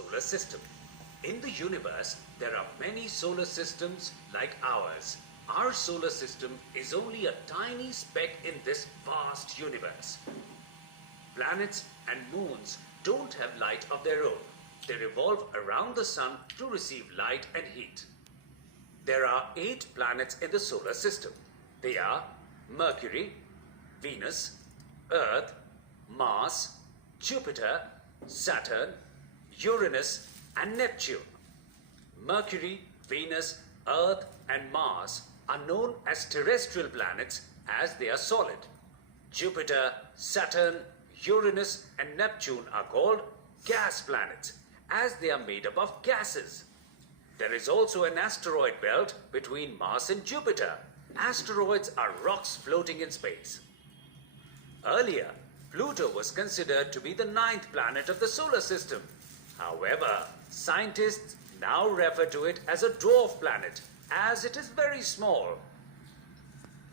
solar system. In the universe, there are many solar systems like ours. Our solar system is only a tiny speck in this vast universe. Planets and moons don't have light of their own. They revolve around the sun to receive light and heat. There are 8 planets in the solar system. They are Mercury, Venus, Earth, Mars, Jupiter, Saturn, Uranus, and Neptune. Mercury, Venus, Earth, and Mars are known as terrestrial planets as they are solid. Jupiter, Saturn, Uranus, and Neptune are called gas planets as they are made up of gases. There is also an asteroid belt between Mars and Jupiter. Asteroids are rocks floating in space. Earlier, Pluto was considered to be the 9th planet of the solar system. However, scientists now refer to it as a dwarf planet, as it is very small.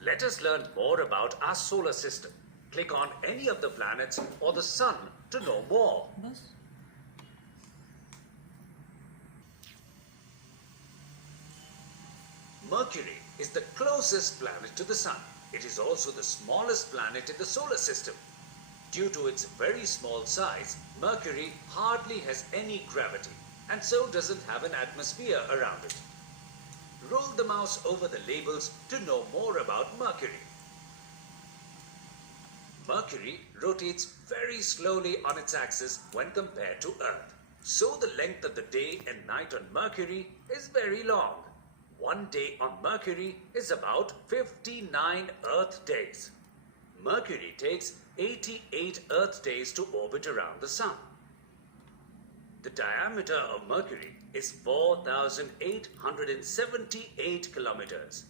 Let us learn more about our solar system. Click on any of the planets or the sun to know more. Mercury is the closest planet to the sun. It is also the smallest planet in the solar system. Due to its very small size, Mercury hardly has any gravity and so doesn't have an atmosphere around it. Roll the mouse over the labels to know more about Mercury. Mercury rotates very slowly on its axis when compared to Earth. So the length of the day and night on Mercury is very long. One day on Mercury is about 59 Earth days. Mercury takes 88 Earth days to orbit around the Sun. The diameter of Mercury is 4,878 kilometers.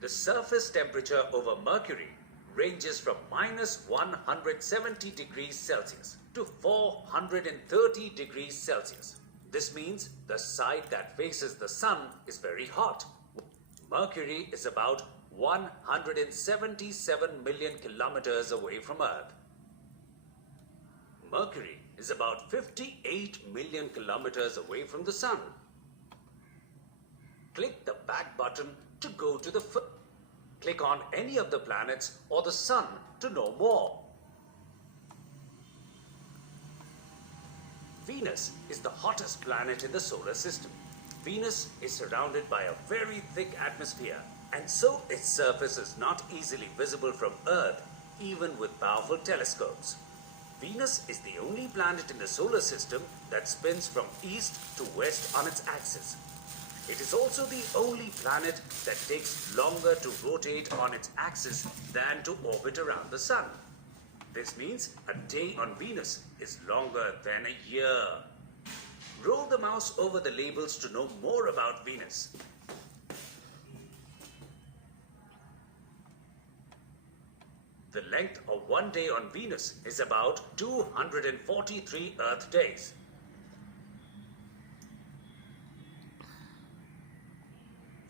The surface temperature over Mercury ranges from -170 degrees Celsius to 430 degrees Celsius. This means the side that faces the sun is very hot. Mercury is about 177 million kilometers away from Earth. Mercury is about 58 million kilometers away from the sun. Click the back button to go to the Click on any of the planets or the sun to know more. Venus is the hottest planet in the solar system. Venus is surrounded by a very thick atmosphere, and so its surface is not easily visible from Earth, even with powerful telescopes. Venus is the only planet in the solar system that spins from east to west on its axis. It is also the only planet that takes longer to rotate on its axis than to orbit around the sun. This means a day on Venus is longer than a year. Roll the mouse over the labels to know more about Venus. The length of one day on Venus is about 243 Earth days.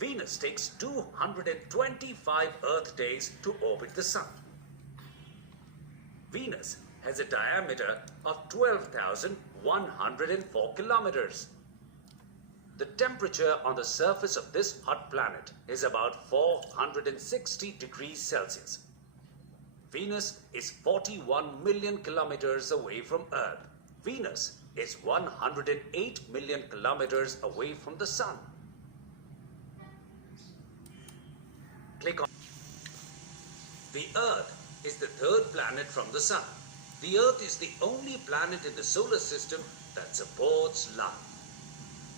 Venus takes 225 Earth days to orbit the Sun. Venus has a diameter of 12,104 kilometers. The temperature on the surface of this hot planet is about 460 degrees Celsius. Venus is 41 million kilometers away from Earth. Venus is 108 million kilometers away from the Sun. Click on. The Earth is the 3rd planet from the Sun. The Earth is the only planet in the solar system that supports life.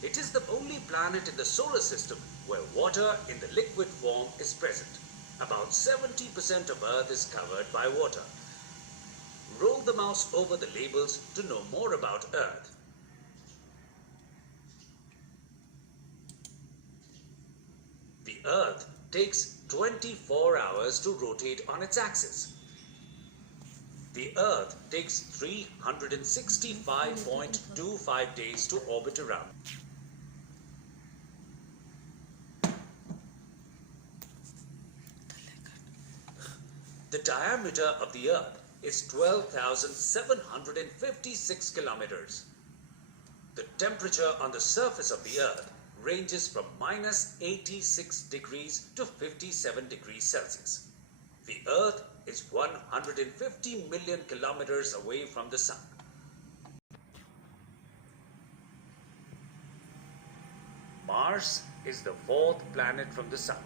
It is the only planet in the solar system where water in the liquid form is present. About 70% of Earth is covered by water. Roll the mouse over the labels to know more about Earth. The Earth takes 24 hours to rotate on its axis. The Earth takes 365.25 days to orbit around. The diameter of the Earth is 12,756 kilometers. The temperature on the surface of the Earth ranges from minus 86 degrees to 57 degrees Celsius. The Earth is 150 million kilometers away from the Sun. Mars is the fourth planet from the Sun.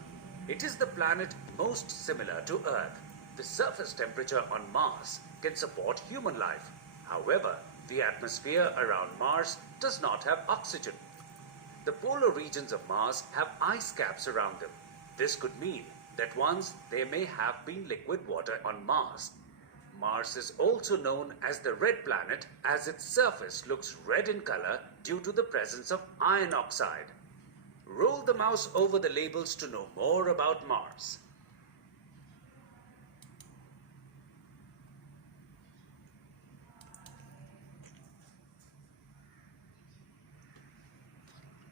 It is the planet most similar to Earth. The surface temperature on Mars can support human life. However, the atmosphere around Mars does not have oxygen. The polar regions of Mars have ice caps around them. This could mean that once there may have been liquid water on Mars. Mars is also known as the red planet as its surface looks red in color due to the presence of iron oxide. Roll the mouse over the labels to know more about Mars.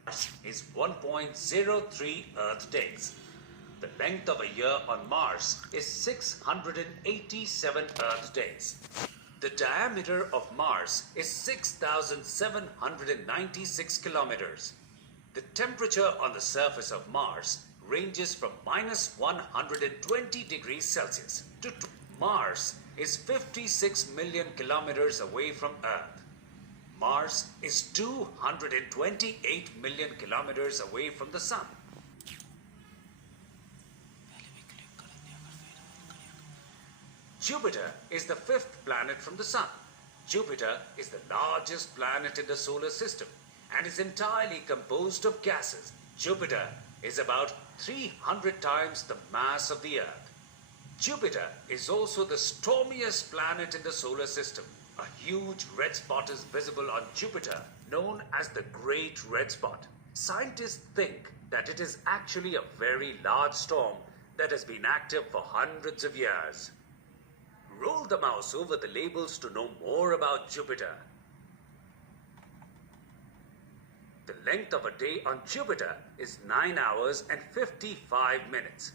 Mars is 1.03 Earth days. The length of a year on Mars is 687 Earth days. The diameter of Mars is 6,796 kilometers. The temperature on the surface of Mars ranges from minus 120 degrees Celsius to Mars is 56 million kilometers away from Earth. Mars is 228 million kilometers away from the Sun. Jupiter is the fifth planet from the Sun. Jupiter is the largest planet in the solar system and is entirely composed of gases. Jupiter is about 300 times the mass of the Earth. Jupiter is also the stormiest planet in the solar system. A huge red spot is visible on Jupiter, known as the Great Red Spot. Scientists think that it is actually a very large storm that has been active for hundreds of years. Roll the mouse over the labels to know more about Jupiter. The length of a day on Jupiter is 9 hours and 55 minutes.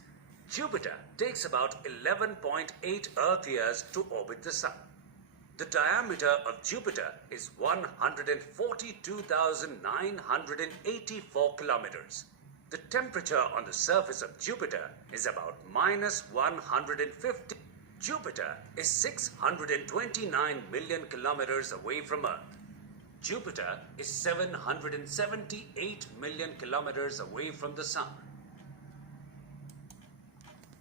Jupiter takes about 11.8 Earth years to orbit the Sun. The diameter of Jupiter is 142,984 kilometers. The temperature on the surface of Jupiter is about minus 150. Jupiter is 629 million kilometers away from Earth. Jupiter is 778 million kilometers away from the Sun.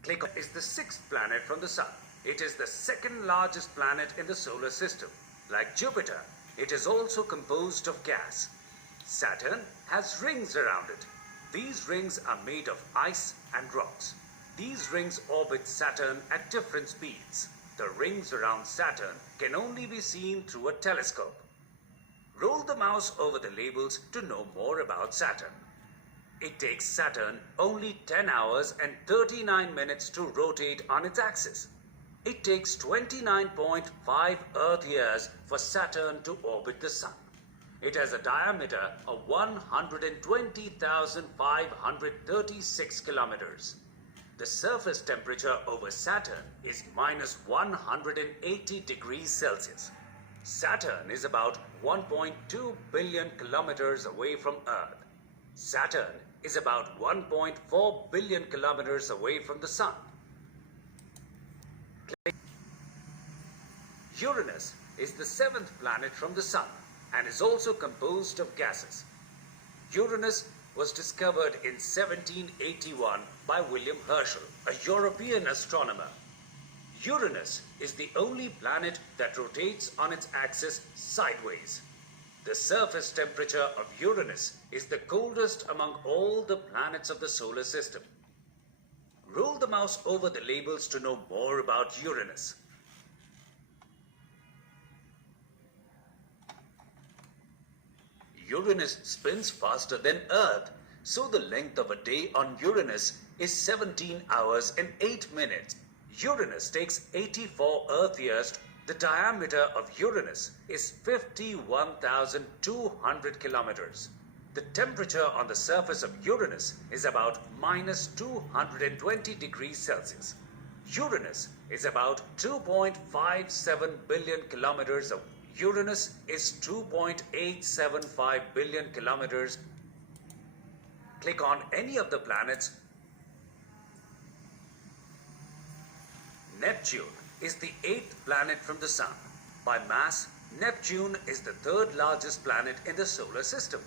Click is the sixth planet from the Sun. It is the second largest planet in the solar system. Like Jupiter, it is also composed of gas. Saturn has rings around it. These rings are made of ice and rocks. These rings orbit Saturn at different speeds. The rings around Saturn can only be seen through a telescope. Roll the mouse over the labels to know more about Saturn. It takes Saturn only 10 hours and 39 minutes to rotate on its axis. It takes 29.5 Earth years for Saturn to orbit the Sun. It has a diameter of 120,536 kilometers. The surface temperature over Saturn is minus 180 degrees Celsius. Saturn is about 1.2 billion kilometers away from Earth. Saturn is about 1.4 billion kilometers away from the Sun. Uranus is the seventh planet from the Sun and is also composed of gases. Uranus was discovered in 1781 by William Herschel, a European astronomer. Uranus is the only planet that rotates on its axis sideways. The surface temperature of Uranus is the coldest among all the planets of the solar system. Roll the mouse over the labels to know more about Uranus. Uranus spins faster than Earth, so the length of a day on Uranus is 17 hours and 8 minutes. Uranus takes 84 Earth years. The diameter of Uranus is 51,200 kilometers. The temperature on the surface of Uranus is about minus 220 degrees Celsius. Uranus is about 2.57 billion kilometers away. Uranus is 2.875 billion kilometers. Click on any of the planets. Neptune is the 8th planet from the Sun. By mass, Neptune is the 3rd largest planet in the solar system.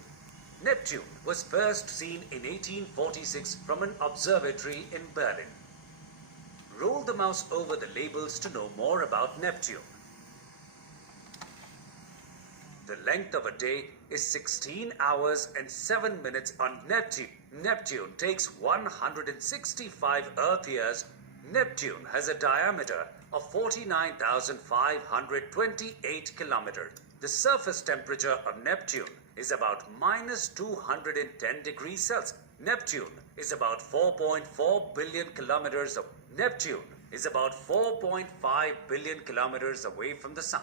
Neptune was first seen in 1846 from an observatory in Berlin. Roll the mouse over the labels to know more about Neptune. The length of a day is 16 hours and 7 minutes on Neptune. Neptune takes 165 Earth years. Neptune has a diameter of 49,528 kilometers. The surface temperature of Neptune is about minus 210 degrees Celsius. Neptune is about 4.4 billion kilometers. Neptune is about 4.5 billion kilometers away from the Sun.